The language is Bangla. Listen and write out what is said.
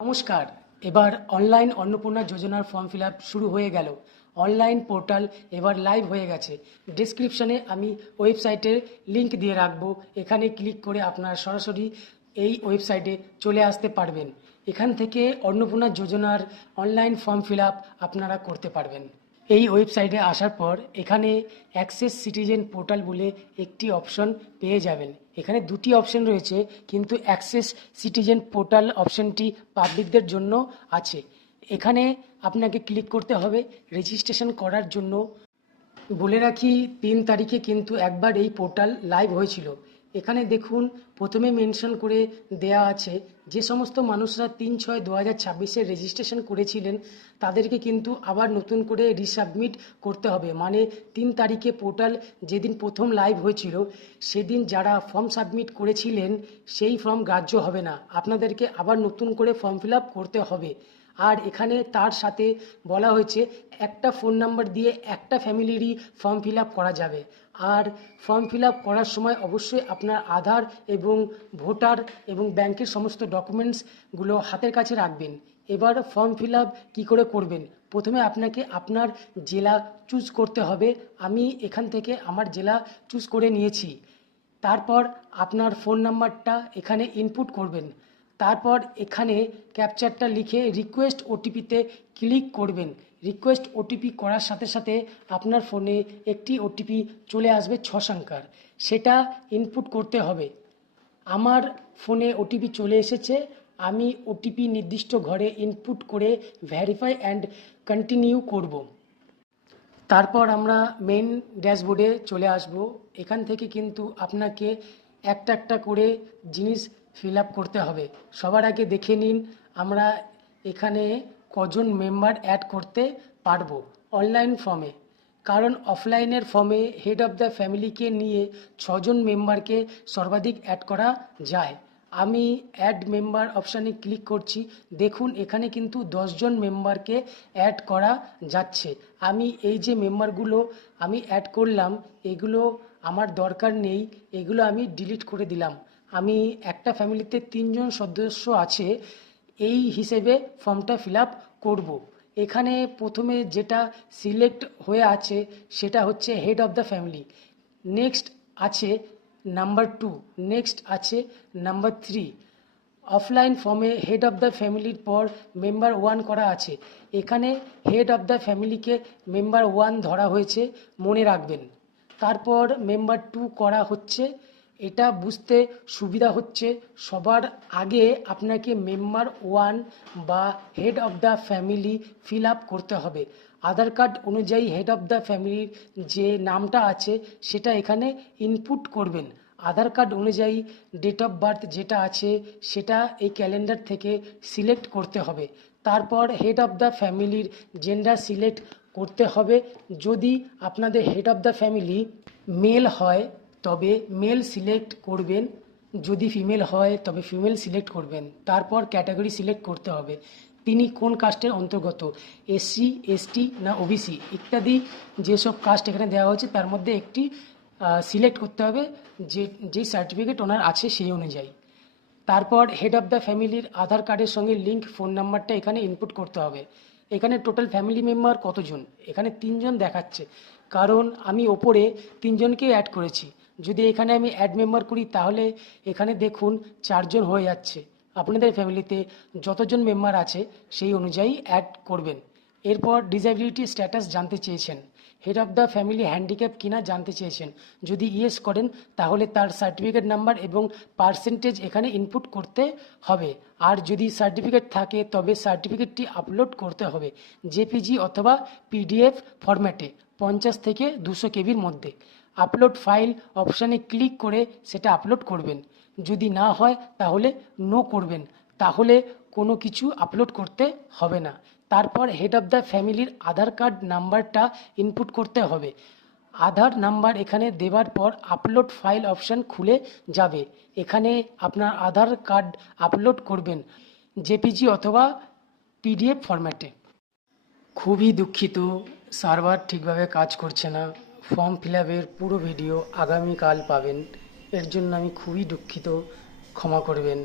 নমস্কার। এবার অনলাইন অন্নপূর্ণা যোজনার ফর্ম ফিল আপ শুরু হয়ে গেল। অনলাইন পোর্টাল এবার লাইভ হয়ে গেছে। ডিসক্রিপশনে আমি ওয়েবসাইটের লিংক দিয়ে রাখবো, এখানে ক্লিক করে আপনারা সরাসরি এই ওয়েবসাইটে চলে আসতে পারবেন। এখান থেকে অন্নপূর্ণা যোজনার অনলাইন ফর্ম ফিল আপ আপনারা করতে পারবেন। এই ওয়েবসাইটে আসার পর এখানে অ্যাক্সেস সিটিজেন পোর্টাল বলে একটি অপশন পেয়ে যাবেন। এখানে দুটি অপশন রয়েছে, কিন্তু অ্যাক্সেস সিটিজেন পোর্টাল অপশনটি পাবলিকদের জন্য আছে। এখানে আপনাকে ক্লিক করতে হবে রেজিস্ট্রেশন করার জন্য। বলে রাখি ৩ তারিখে কিন্তু একবার এই পোর্টাল লাইভ হয়েছিল। এখানে দেখুন প্রথমে মেনশন করে দেয়া আছে যে সমস্ত মানুষরা ৩/৬/২০২৬ রেজিস্ট্রেশন করেছিলেন তাদেরকে কিন্তু আবার নতুন করে রিসাবমিট করতে হবে। মানে ৩ তারিখে পোর্টাল যেদিন প্রথম লাইভ হয়েছিল সেদিন যারা ফর্ম সাবমিট করেছিলেন সেই ফর্ম গ্রাহ্য হবে না, আপনাদেরকে আবার নতুন করে ফর্ম ফিল আপ করতে হবে। আর এখানে তার সাথে বলা হয়েছে একটা ফোন নাম্বার দিয়ে একটা ফ্যামিলিরই ফর্ম ফিল আপ করা যাবে। আর ফর্ম ফিল আপ করার সময় অবশ্যই আপনার আধার এবং ভোটার এবং ব্যাংকের সমস্ত ডকুমেন্টসগুলো হাতের কাছে রাখবেন। এবার ফর্ম ফিল আপ কী করে করবেন? প্রথমে আপনাকে আপনার জেলা চুজ করতে হবে। আমি এখান থেকে আমার জেলা চুজ করে নিয়েছি। তারপর আপনার ফোন নাম্বারটা এখানে ইনপুট করবেন। তারপর এখানে ক্যাপচারটা লিখে রিকোয়েস্ট ওটিপিতে ক্লিক করবেন। রিকোয়েস্ট ওটিপি করার সাথে সাথে আপনার ফোনে একটি ওটিপি চলে আসবে 6 সংখ্যার, সেটা ইনপুট করতে হবে। আমার ফোনে ওটিপি চলে এসেছে, আমি ওটিপি নির্দিষ্ট ঘরে ইনপুট করে ভেরিফাই অ্যান্ড কন্টিনিউ করব। তারপর আমরা মেন ড্যাশবোর্ডে চলে আসব। এখান থেকে কিন্তু আপনাকে একটা একটা করে জিনিস ফিল আপ করতে হবে। সবার আগে দেখে নিন আমরা এখানে কজন মেম্বার অ্যাড করতে পারবো অনলাইন ফর্মে। কারণ অফলাইনের ফর্মে হেড অফ দ্য ফ্যামিলিকে নিয়ে 6জন মেম্বারকে সর্বাধিক অ্যাড করা যায়। আমি অ্যাড মেম্বার অপশানে ক্লিক করছি। দেখুন এখানে কিন্তু 10জন মেম্বারকে অ্যাড করা যাচ্ছে। আমি এই যে মেম্বারগুলো আমি অ্যাড করলাম এগুলো আমার দরকার নেই, এগুলো আমি ডিলিট করে দিলাম। আমি একটা ফ্যামিলিতে 3জন সদস্য আছে এই হিসেবে ফর্মটা ফিল আপ করবো। এখানে প্রথমে যেটা সিলেক্ট হয়ে আছে সেটা হচ্ছে head of the family, next আছে নাম্বার 2, নেক্সট আছে নাম্বার 3। অফলাইন ফর্মে হেড অফ দ্য ফ্যামিলির পর মেম্বার 1 করা আছে। এখানে হেড অফ দ্য ফ্যামিলিকে মেম্বার 1 ধরা হয়েছে, মনে রাখবেন। তারপর মেম্বার 2 করা হচ্ছে। এটা বুঝতে সুবিধা হচ্ছে, সবার আগে আপনাকে মেম্বার 1 বা head of the family fill up করতে হবে। আধার কার্ড অনুযায়ী হেড অফ দ্য ফ্যামিলির যে নামটা আছে সেটা এখানে ইনপুট করবেন। আধার কার্ড অনুযায়ী ডেট অফ বার্থ যেটা আছে সেটা এই ক্যালেন্ডার থেকে সিলেক্ট করতে হবে। তারপর হেড অফ দ্য ফ্যামিলির জেন্ডার সিলেক্ট করতে হবে। যদি আপনাদের head of the family male হয় তবে মেল সিলেক্ট করবেন, যদি ফিমেল হয় তবে ফিমেল সিলেক্ট করবেন। তারপর ক্যাটাগরি সিলেক্ট করতে হবে, তিনি কোন কাস্টের অন্তর্গত, এসসি, এসটি না ওবিসি ইত্যাদি যেসব কাস্ট এখানে দেওয়া হয়েছে তার মধ্যে একটি সিলেক্ট করতে হবে, যেই সার্টিফিকেট ওনার আছে সেই অনুযায়ী। তারপর হেড অফ দ্য ফ্যামিলির আধার কার্ডের সঙ্গে লিঙ্ক ফোন নাম্বারটা এখানে ইনপুট করতে হবে। এখানে টোটাল ফ্যামিলি মেম্বার কতজন? এখানে 3জন দেখাচ্ছে, কারণ আমি ওপরে 3জনকেই অ্যাড করেছি। যদি এখানে আমি অ্যাড মেম্বার করি তাহলে এখানে দেখুন 4জন হয়ে যাচ্ছে। আপনাদের ফ্যামিলিতে যতজন মেম্বার আছে সেই অনুযায়ী অ্যাড করবেন। এরপর ডিসএবিলিটি স্ট্যাটাস জানতে চেয়েছেন, head of the family handicap কিনা জানতে চেয়েছেন। যদি ইয়েস করেন তাহলে তার সার্টিফিকেট নাম্বার এবং পার্সেন্টেজ এখানে ইনপুট করতে হবে। আর যদি সার্টিফিকেট থাকে তবে সার্টিফিকেটটি আপলোড করতে হবে জেপিজি অথবা পিডিএফ ফরম্যাটে 50 থেকে 200 কেবির মধ্যে। আপলোড ফাইল অপশানে ক্লিক করে সেটা আপলোড করবেন। যদি না হয় তাহলে নো করবেন, তাহলে কোনো কিছু আপলোড করতে হবে না। তারপর হেড অফ দ্য ফ্যামিলির আধার কার্ড নাম্বারটা ইনপুট করতে হবে। আধার নাম্বার এখানে দেওয়ার পর আপলোড ফাইল অপশান খুলে যাবে। এখানে আপনার আধার কার্ড আপলোড করবেন জেপিজি অথবা পিডিএফ ফরম্যাটে। খুবই দুঃখিত, সার্ভার ঠিকভাবে কাজ করছে না। ফর্ম ফিল আপের পুরো ভিডিও আগামীকাল পাবেন, এর জন্য আমি খুবই দুঃখিত, ক্ষমা করবেন।